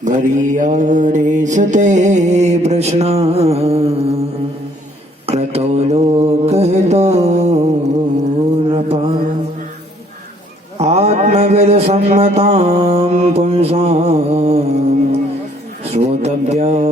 घरियारे सुते प्रश्न क्रतो लोकहितो नृपा आत्मविद सम्मतां पुंसां श्रोतव्यादिशयत्परा।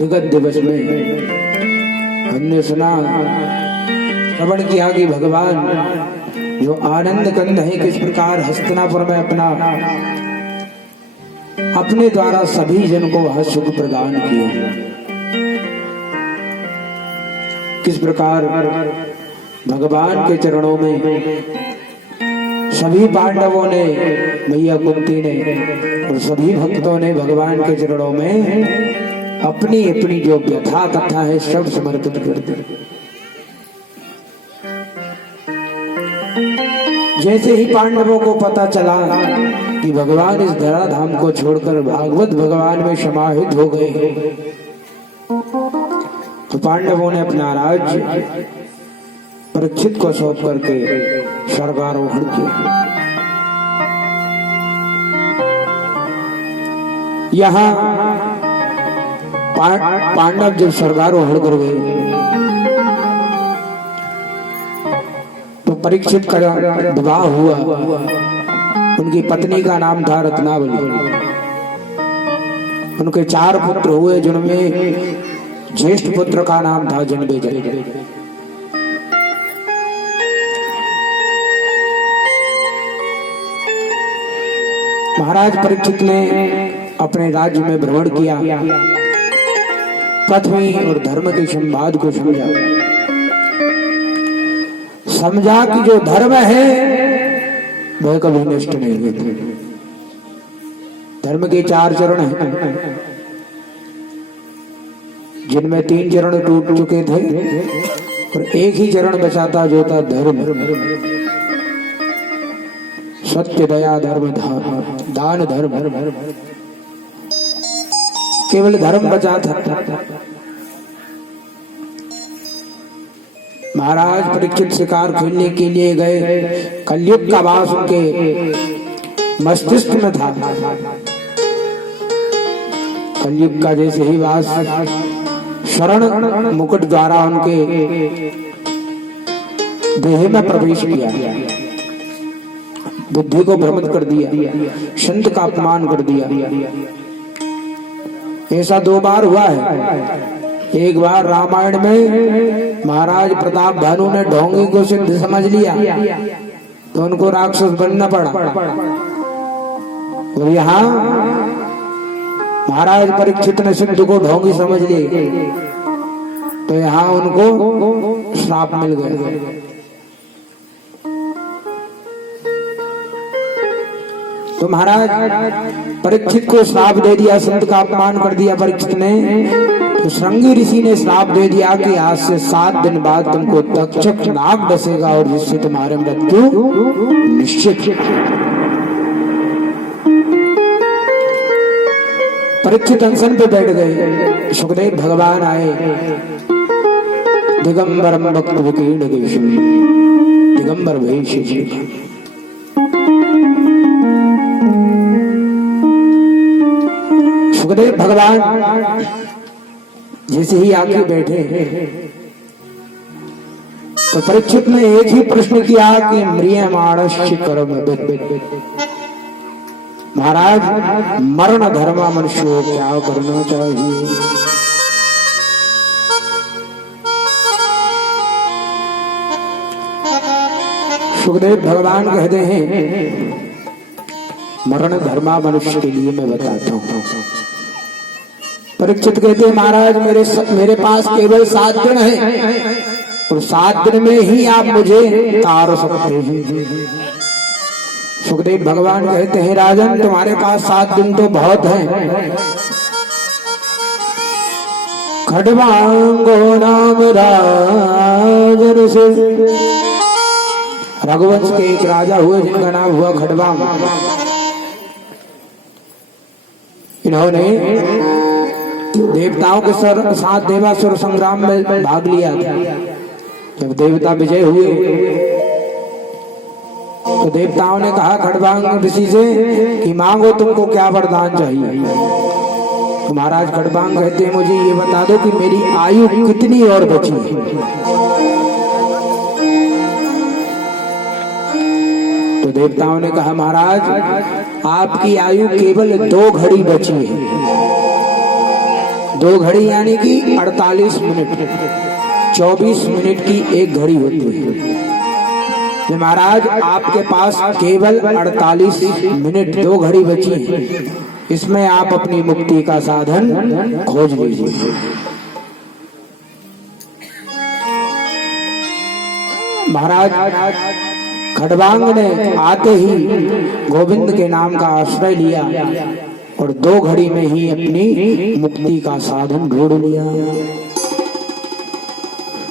विगत दिवस में हमने सुना श्रवण किया कि भगवान जो आनंद कंद है किस प्रकार हस्तिनापुर में अपने द्वारा सभी जन को वह सुख प्रदान किया, किस प्रकार भगवान के चरणों में सभी पांडवों ने, मैया कुंती ने और सभी भक्तों ने भगवान के चरणों में अपनी अपनी जो व्यथा कथा है सब समर्पित कर दी। जैसे ही पांडवों को पता चला कि भगवान इस धराधाम को छोड़कर भागवत भगवान में समाहित हो गए, तो पांडवों ने अपना राज्य परीक्षित को सौंप करके स्वर्गारोहण किया। यहाँ पांडव जब स्वर्गारोहण कर गए तो परीक्षित का विवाह हुआ। उनकी पत्नी का नाम था रत्नावली। उनके 4 पुत्र हुए, जिनमें ज्येष्ठ पुत्र का नाम था जन्मेजय। महाराज परीक्षित ने अपने राज्य में भ्रमण किया, पृथ्वी और धर्म के संवाद को समझा कि जो धर्म है वह कभी नष्ट नहीं होते। धर्म के 4 चरण हैं, जिनमें 3 चरण टूट चुके थे और एक ही चरण बचा था जो था धर्म। सत्य, दया, धर्म, दान, धर्म, केवल धर्म बचा था। महाराज परीक्षित शिकार खेलने के लिए गए। कलयुग का वास उनके मस्तिष्क में था। कलयुग का जैसे ही वास शरण मुकुट द्वारा उनके देह में प्रवेश किया, बुद्धि को भ्रमित कर दिया, संत का अपमान कर दिया। ऐसा 2 बार हुआ है। एक बार रामायण में महाराज प्रताप भानु ने ढोंगी को सिद्ध समझ लिया तो उनको राक्षस बनना पड़ा, और यहाँ महाराज परीक्षित ने सिद्ध को ढोंगी समझ ली तो यहाँ उनको श्राप मिल गया। तो महाराज परीक्षित को श्राप दे दिया, संत का अपमान कर दिया परीक्षित ने। तो श्रृंगी ऋषि ने श्राप दे दिया कि आज से 7 दिन बाद तुमको तक्षक नाग डसेगा और जिससे तुम्हारे मृत्यु निश्चित। परीक्षित अनशन पे बैठ गए। सुखदेव भगवान आए। दिगंबरम भक्त विकीर्ण देशम, दिगंबर वेश। सुखदेव भगवान जैसे ही आके बैठे तो परीक्षित ने एक ही प्रश्न किया कि म्रियमाणस्य कर्म। महाराज मरण धर्म मनुष्य को क्या करना चाहिए? सुखदेव भगवान कहते हैं मरण धर्मा मनुष्य के लिए मैं बताता हूँ। परीक्षित कहते हैं महाराज मेरे पास केवल 7 दिन है और 7 दिन में ही आप मुझे तार सकते हैं। सुखदेव भगवान कहते हैं राजन तुम्हारे पास 7 दिन तो बहुत हैं। खड्वांगो नाम राजन से रघुवंश के एक राजा हुए जिनका नाम हुआ खड्वांग। इन्होंने देवताओं के साथ देवासुर संग्राम में भाग लिया था। जब देवता विजय हुए तो देवताओं ने कहा खड़बांग ऋषि से कि मांगो, तुमको क्या वरदान चाहिए। तो महाराज खड़बांग कहते हैं मुझे ये बता दो कि मेरी आयु कितनी और बची है। तो देवताओं ने कहा महाराज आपकी आयु केवल 2 घड़ी बची है। 2 घड़ी यानी कि 48 मिनट, 24 मिनट की एक घड़ी होती है। महाराज आपके पास केवल 48 मिनट 2 घड़ी बची है, इसमें आप अपनी मुक्ति का साधन खोज लीजिए। महाराज खड़बांग ने आते ही गोविंद के नाम का आश्रय लिया और 2 घड़ी में ही अपनी मुक्ति का साधन ढूंढ लिया।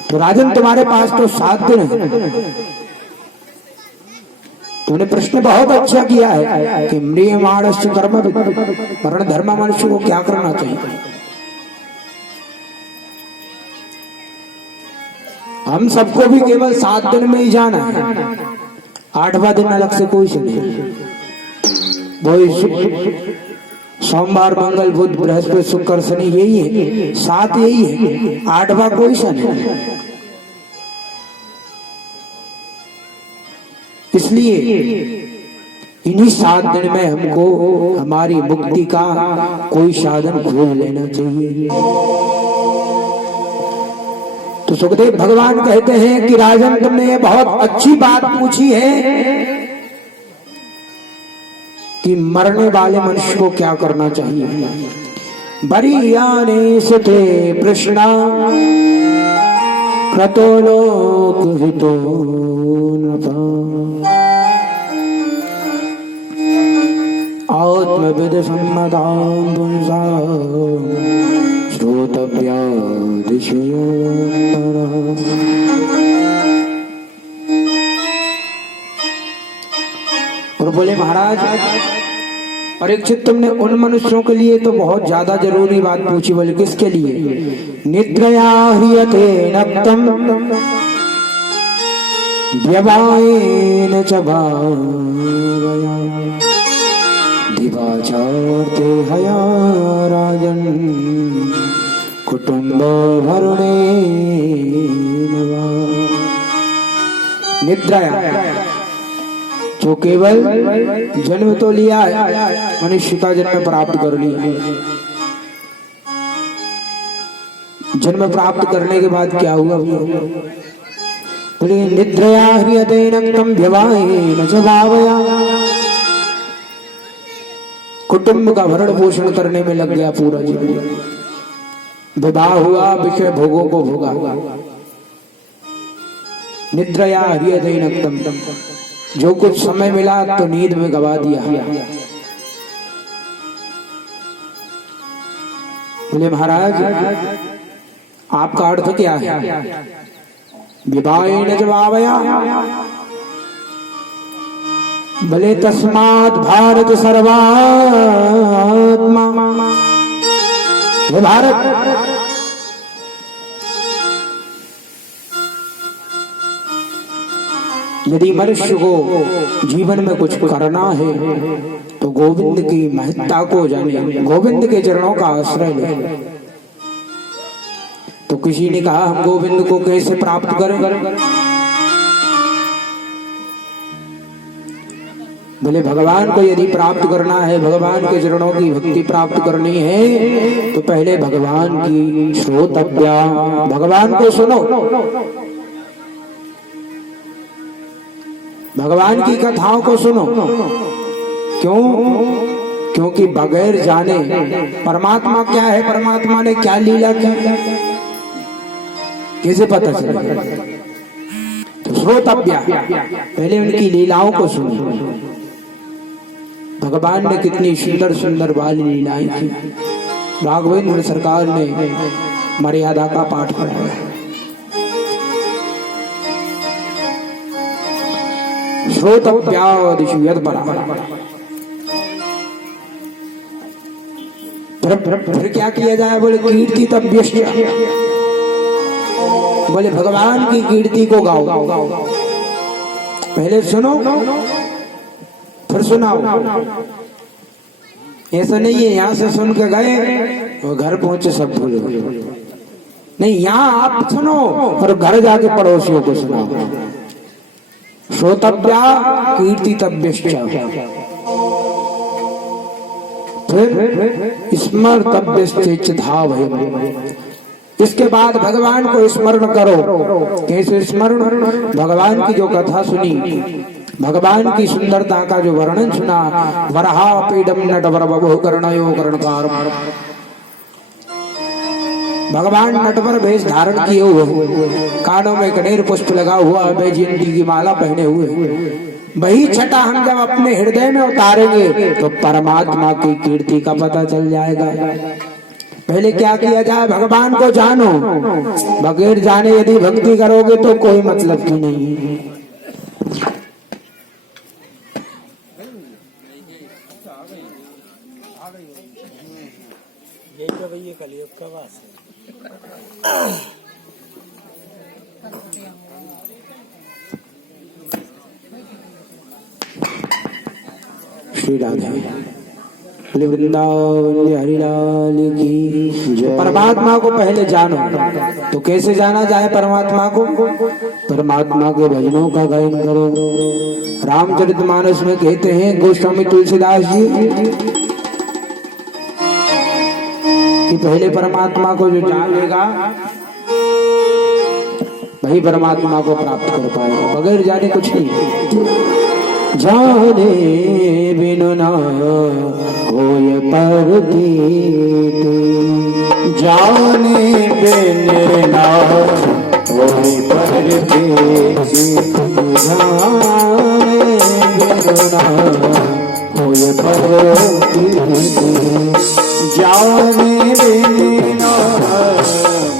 तो राजन तुम्हारे पास तो 7 दिन है। तुमने प्रश्न बहुत अच्छा किया है कि म्रियमाणस्य कर्म वर्ण धर्म मनुष्य को क्या करना चाहिए। हम सबको भी केवल 7 दिन में ही जाना है, 8वां दिन अलग से कोई से नहीं। वही सोमवार मंगल बुध बृहस्पति शुक्र शनि यही है, 7 यही है, 8वां कोई सा नहीं। इसलिए इन्हीं 7 दिन में हमको हमारी मुक्ति का कोई साधन खोज लेना चाहिए। तो सुखदेव भगवान कहते हैं कि राजन तुमने ये बहुत अच्छी बात पूछी है कि मरने वाले मनुष्य को क्या करना चाहिए। बरियाने सुते प्रश्न क्रतो लोक हितो आत्मविद सम्मतां पुंसा श्रोतव्या दिशयो। और बोले महाराज परीक्षित तुमने उन मनुष्यों के लिए तो बहुत ज्यादा जरूरी बात पूछी। बोले किसके लिए। निद्रया ह्रियते नक्तम व्यवायेन च भावया दिवाचार्ते हया राजन कुटुंब भरणे। निद्रया जो केवल जन्म तो लिया है, मनुष्य का जन्म प्राप्त कर लिया। जन्म प्राप्त करने के बाद क्या हुआ। बोले निद्रया ह्रियते नक्तम व्यवायेन च भावया। कुटुंब का भरण पोषण करने में लग गया पूरा जीवन। विवाह हुआ, विषय भोगों को भोगा। निद्रया ह्रियते नक्तम जो कुछ समय मिला तो नींद में गवा दिया। बोले महाराज आपका अर्थ क्या है। विवाहेन च भावया। भले तस्मात् भारत सर्वात्मा। हे भारत यदि मनुष्य को जीवन में कुछ करना है तो गोविंद की महत्ता को जाने, गोविंद के चरणों का आश्रय ले। तो किसी ने कहा हम गोविंद को कैसे प्राप्त करें। बोले भगवान को यदि प्राप्त करना है, भगवान के चरणों की भक्ति प्राप्त करनी है तो पहले भगवान की श्रोतव्या, भगवान को सुनो। भगवान की कथाओं को सुनो। क्यों। क्योंकि बगैर जाने परमात्मा क्या है, परमात्मा ने क्या लीला की, कैसे पता चले। तो श्रोतव्या, पहले उनकी लीलाओं को सुनो। भगवान ने कितनी सुंदर सुंदर बाल लीलाएं की। राघवेंद्र सरकार ने मर्यादा का पाठ पढ़ाया। श्रोतव्या दिशु यद परा। फिर क्या किया जाए? बोले कीर्ति तब बोले भगवान की कीर्ति को गाओ। पहले सुनो फिर सुनाओ। ऐसा नहीं है यहाँ से सुन के गए और घर पहुंचे सब भूल गए। नहीं, यहाँ आप सुनो और घर जाके पड़ोसियों को सुनाओ। श्रोतव्या कीर्तितव्यश्च, फिर स्मर्तव्यश्च धावयम्। इसके बाद भगवान को स्मरण करो। कैसे स्मरण? भगवान की जो कथा सुनी, भगवान की सुंदरता का जो वर्णन सुना, वरहा पीडम नटवर बभो कर्णयो कर्णकार, भगवान नटवर भेष धारण किए हुए, कानों में कनेर पुष्प लगा हुआ, बैजयंती की माला पहने हुए, वही छटा हम जब अपने हृदय में उतारेंगे तो परमात्मा की कीर्ति का पता चल जाएगा। पहले क्या किया जाए? भगवान को जानो। बगैर जाने यदि भक्ति करोगे तो कोई मतलब की नहीं। यही तो भैया कलयुग का वास है। श्री राधा वृंदावन हरिलाल की। परमात्मा को पहले जानो। तो कैसे जाना जाए परमात्मा को? परमात्मा के भजनों का गायन करो। रामचरितमानस में कहते हैं गोस्वामी तुलसीदास जी कि पहले परमात्मा को जो जान लेगा वही परमात्मा को प्राप्त कर पाएगा। बगैर जाने कुछ नहीं। जाने बिनु ना होय परतीत, जाने बिनु ना होय परतीत, जाने बिनु ना होय परतीत, जाने बिनु ना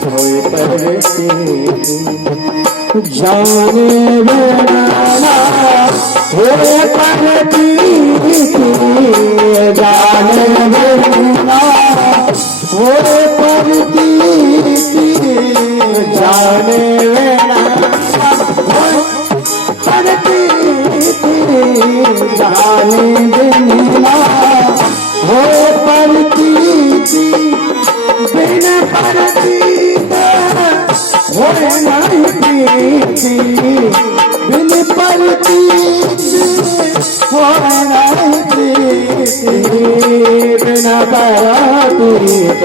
होय परतीत, जाने बिनु ना होय परतीत, जाने बिनु ना होय परतीत, जाने बिनु ना होय परतीत, जाने बिनु ना होय परतीत, बिन परतीत होय नहीं प्रीति, बिन परतीत होय नहीं प्रीति, बिन परतीत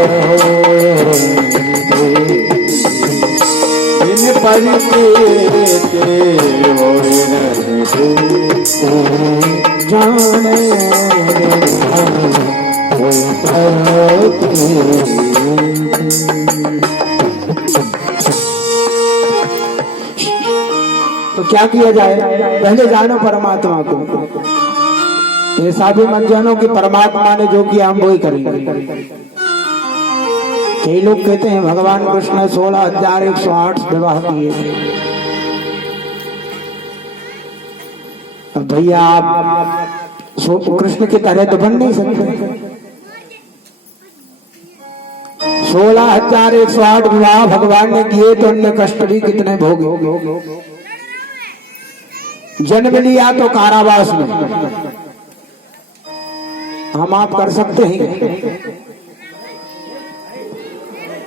बिन परतीत होय नहीं प्रीति, जाने होय परतीत। तो क्या किया जाए? पहले जानो परमात्मा को। ऐसा भी मत जानो कि परमात्मा ने जो किया हम वही करेंगे। कई लोग कहते हैं भगवान कृष्ण ने 16,108 विवाह किए। अब भैया आप कृष्ण की तरह तो बन नहीं सकते। 16,108 विवाह भगवान ने किए तो उनने कष्ट भी कितने भोगे। जन्म लिया तो कारावास में, हम आप कर सकते हैं?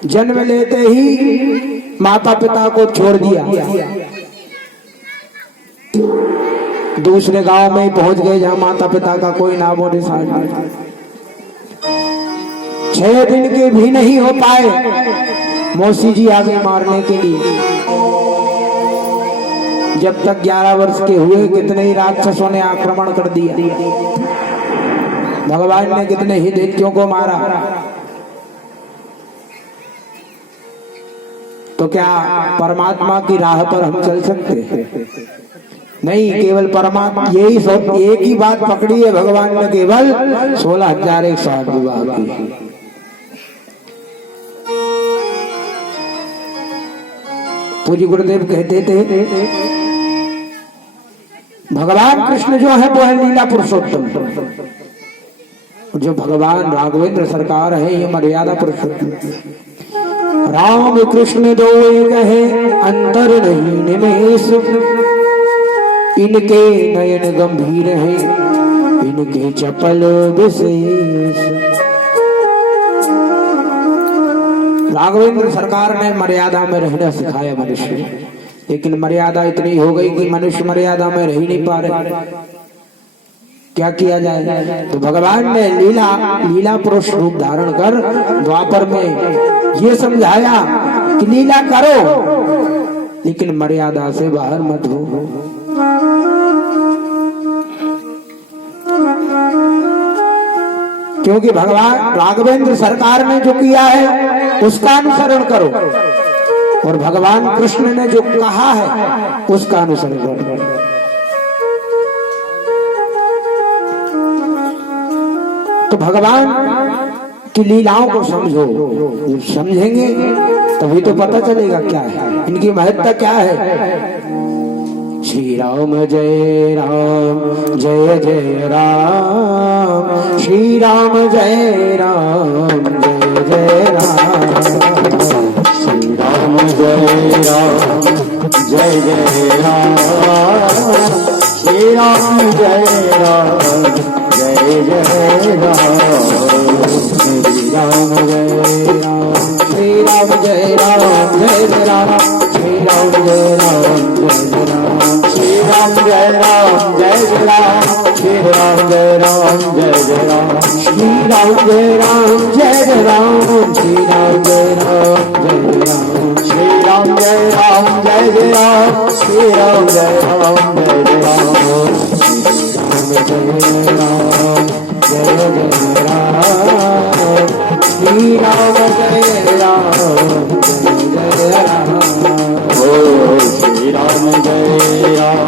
जन्म लेते ही माता पिता को छोड़ दिया, दूसरे गांव में पहुंच गए जहां माता पिता का कोई नाम और निशान नहीं। 6 दिन के भी नहीं हो पाए, मौसी जी आ गए मारने के लिए। जब तक 11 वर्ष के हुए कितने ही राक्षसों ने आक्रमण कर दिया। भगवान ने कितने ही दैत्यों को मारा। तो क्या परमात्मा की राह पर हम चल सकते हैं? नहीं, केवल परमात्मा यही सब एक ही बात पकड़ी है। भगवान ने केवल 16,108 विवाह की। पूज्य गुरुदेव कहते थे भगवान कृष्ण जो है वो है लीला पुरुषोत्तम, जो भगवान राघवेंद्र सरकार है ये मर्यादा पुरुषोत्तम। राम कृष्ण दो एक है अंतर नहीं निमेष, इनके नयन गंभीर है इनके चपल विशेष। राघवेंद्र सरकार ने मर्यादा में रहना सिखाया मनुष्य, लेकिन मर्यादा इतनी हो गई कि मनुष्य मर्यादा में रह ही नहीं पा रहे। क्या किया जाए? तो भगवान ने लीला पुरुष रूप धारण कर द्वापर में ये समझाया कि लीला करो लेकिन मर्यादा से बाहर मत हो। क्योंकि भगवान राघवेंद्र सरकार ने जो किया है उसका अनुसरण करो, और भगवान कृष्ण ने जो कहा है उसका अनुसरण करो। तो भगवान की लीलाओं को समझो, जब समझेंगे तभी तो पता चलेगा क्या है इनकी महत्ता क्या है। श्री राम जय राम जय जय राम, श्री राम जय राम जय जय राम, श्री राम जय राम जय जय राम, श्री राम जय राम जय जय राम, श्री राम जय राम, श्री राम जय राम जय जय राम, श्री राम जय राम जय जय राम, श्री राम जय राम जय जय राम, श्री राम जय राम जय जय राम, श्री राम जय राम जय जय राम, श्री राम जय राम जय जय राम, श्री राम जय राम जय जय राम, श्री राम जय राम जय जय राम, श्री राम जय राम जय जय राम, श्री राम जय राम